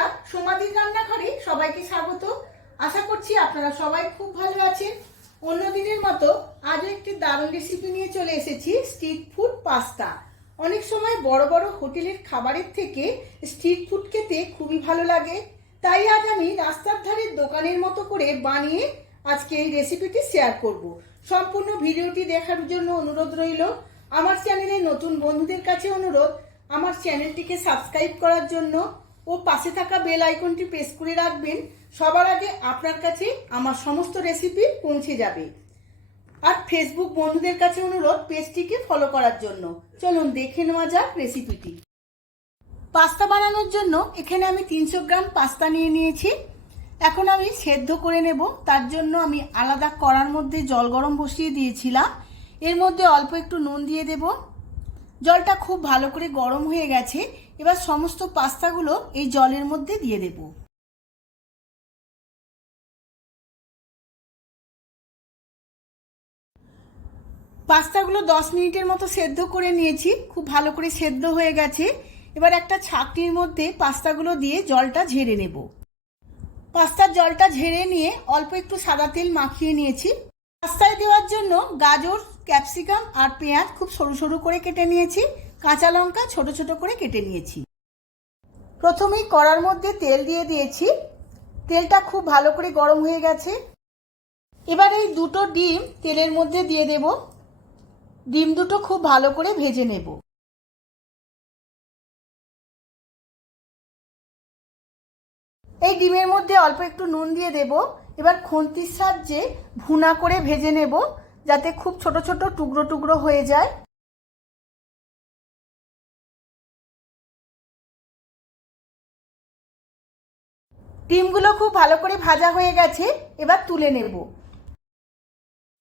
বন্ধুরা, সোমাদির রান্নাঘরে সবাইকে স্বাগত। আশা করছি আপনারা সবাই খুব ভালো আছেন। অন্যদিনের মতো আজও একটি দারুণ রেসিপি নিয়ে চলে এসেছি, স্ট্রিট ফুড পাস্তা। অনেক সময় বড় বড় হোটেলের খাবারের থেকে স্ট্রিট ফুড খেতে খুবই ভালো লাগে, তাই আজ আমি রাস্তার ধারের দোকানের মতো করে বানিয়ে আজকে এই রেসিপিটি শেয়ার করব। সম্পূর্ণ ভিডিওটি দেখার জন্য অনুরোধ রইল। আমার চ্যানেলে নতুন বন্ধুদের কাছে অনুরোধ, আমার চ্যানেলটিকে সাবস্ক্রাইব করার জন্য ও পাশে থাকা বেল আইকনটি প্রেস করে রাখবেন। সবার আগে আপনার কাছে আমার সমস্ত রেসিপি পৌঁছে যাবে। আর ফেসবুক বন্ধুদের কাছে অনুরোধ, পেজটিকে ফলো করার জন্য। চলুন দেখে নেওয়া যাক রেসিপিটি। পাস্তা বানানোর জন্য এখানে আমি 300 গ্রাম পাস্তা নিয়ে নিয়েছি। এখন আমি সেদ্ধ করে নেব। তার জন্য আমি আলাদা কড়ার মধ্যে জল গরম বসিয়ে দিয়েছিলাম। এর মধ্যে অল্প একটু নুন দিয়ে দেব। জলটা খুব ভালো করে গরম হয়ে গেছে। এবার সমস্ত পাস্তাগুলো এই জলের মধ্যে দিয়ে দেব। পাস্তাগুলো 10 মিনিটের মতো সেদ্ধ করে নিয়েছি। খুব ভালো করে সেদ্ধ হয়ে গেছে। এবার একটা ছাঁকনির মধ্যে পাস্তাগুলো দিয়ে জলটা ঝেড়ে নেব। পাস্তার জলটা ঝেড়ে নিয়ে অল্প একটু সাদা তেল মাখিয়ে নিয়েছি। পাস্তায় দেওয়ার জন্য গাজর, ক্যাপসিকাম আর পেঁয়াজ খুব সরু সরু করে কেটে নিয়েছি। কাঁচা লঙ্কা ছোট ছোট করে কেটে নিয়েছি। প্রথমেই কড়ার মধ্যে তেল দিয়ে দিয়েছি। তেলটা খুব ভালো করে গরম হয়ে গেছে। এবার এই দুটো ডিম তেলের মধ্যে দিয়ে দেব। ডিম দুটো খুব ভালো করে ভেজে নেব। এই ডিমের মধ্যে অল্প একটু নুন দিয়ে দেব। এবার খুন্তির সাহায্যে ভুনা করে ভেজে নেব, যাতে খুব ছোট ছোট টুকরো টুকরো হয়ে যায়। ডিমগুলো খুব ভালো করে ভাজা হয়ে গেছে। এবার তুলে নেব।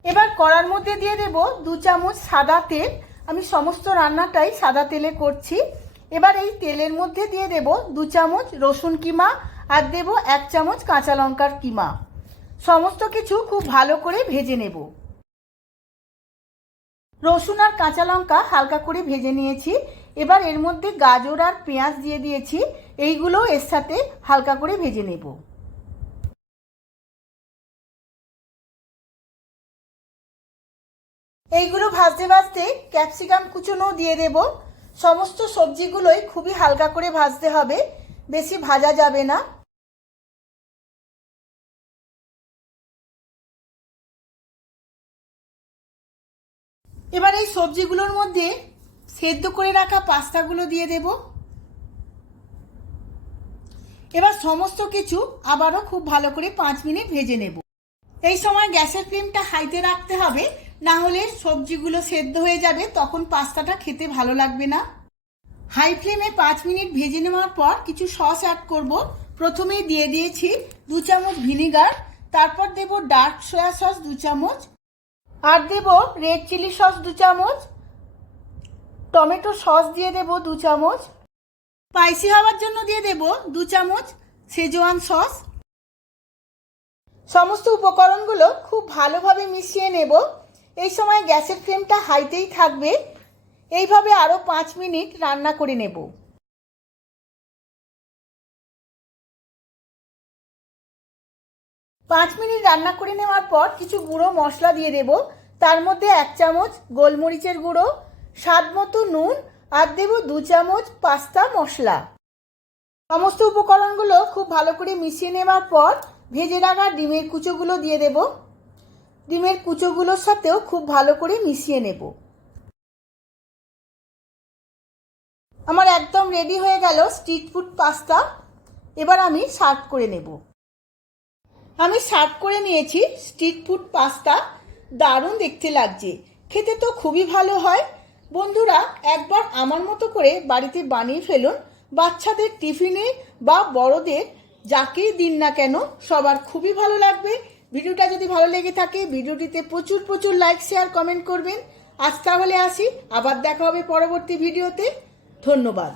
এবার কড়ার মধ্যে দিয়ে দেব 2 চামচ সাদা তেল। আমি সমস্ত রান্নাটাই সাদা তেলে করছি। এবার এই তেলের মধ্যে দিয়ে দেব 2 চামচ রসুন কিমা আর দেব 1 চামচ কাঁচা লঙ্কার কিমা। সমস্ত কিছু খুব ভালো করে ভেজে নেব। রসুন আর কাঁচা লঙ্কা হালকা করে ভেজে নিয়েছি। এবার এর মধ্যে গাজর আর পেঁয়াজ দিয়ে দিয়েছি। এইগুলো এর সাথে হালকা করে ভেজে নেব। এইগুলো ভাজতে ভাজতে ক্যাপসিকাম কুচোনো দিয়ে দেব। সমস্ত সবজিগুলোই খুবই হালকা করে ভাজতে হবে, বেশি ভাজা যাবে না। এবার এই সবজিগুলোর মধ্যে সেদ্ধ করে রাখা পাস্তাগুলো দিয়ে দেব। এবার সমস্ত কিছু আবারও খুব ভালো করে 5 মিনিট ভেজে নেব। এই সময় গ্যাসের ফ্লেমটা হাইতে রাখতে হবে, না হলে সবজিগুলো সেদ্ধ হয়ে যাবে, তখন পাস্তাটা খেতে ভালো লাগবে না। হাই ফ্লেমে 5 মিনিট ভেজে নেওয়ার পর কিছু সস অ্যাড করব। প্রথমেই দিয়ে দিয়েছি 2 চামচ ভিনিগার, তারপর দেব ডার্ক সয়া সস 2 চামচ, আর দেব রেড চিলি সস 2 চামচ, টমেটো সস দিয়ে দেব 2 চামচ, স্পাইসি হওয়ার জন্য দিয়ে দেব 2 চামচ শেজওয়ান সস। সমস্ত উপকরণগুলো খুব ভালোভাবে মিশিয়ে নেব। এই সময় গ্যাসের ফ্লেমটা হাইতেই থাকবে। এইভাবে আরও 5 মিনিট রান্না করে নেব। 5 মিনিট রান্না করে নেওয়ার পর কিছু গুঁড়ো মশলা দিয়ে দেব। তার মধ্যে 1 চামচ গোলমরিচের গুঁড়ো, স্বাদ মতো নুন আর দেব 2 চামচ পাস্তা মশলা। সমস্ত উপকরণগুলো খুব ভালো করে মিশিয়ে নেওয়ার পর ভেজে রাখা ডিমের কুচোগুলো দিয়ে দেব। ডিমের কুচোগুলোর সাথেও খুব ভালো করে মিশিয়ে নেব। আমার একদম রেডি হয়ে গেল স্ট্রিট ফুড পাস্তা। এবার আমি সার্ভ করে নেব। আমি সার্ভ করে নিয়েছি স্ট্রিট ফুড পাস্তা। দারুণ দেখতে লাগছে, খেতে তো খুবই ভালো হয়। বন্ধুরা, একবার আমার মতো করে বাড়িতে বানিয়ে ফেলুন। বাচ্চাদের টিফিনে বা বড়দের যাকেই দিন না কেন, সবার খুবই ভালো লাগবে। ভিডিওটা যদি ভালো লেগে থাকে, ভিডিওটিতে প্রচুর প্রচুর লাইক, শেয়ার, কমেন্ট করবেন। আজ তাহলে আসি, আবার দেখা হবে পরবর্তী ভিডিওতে। ধন্যবাদ।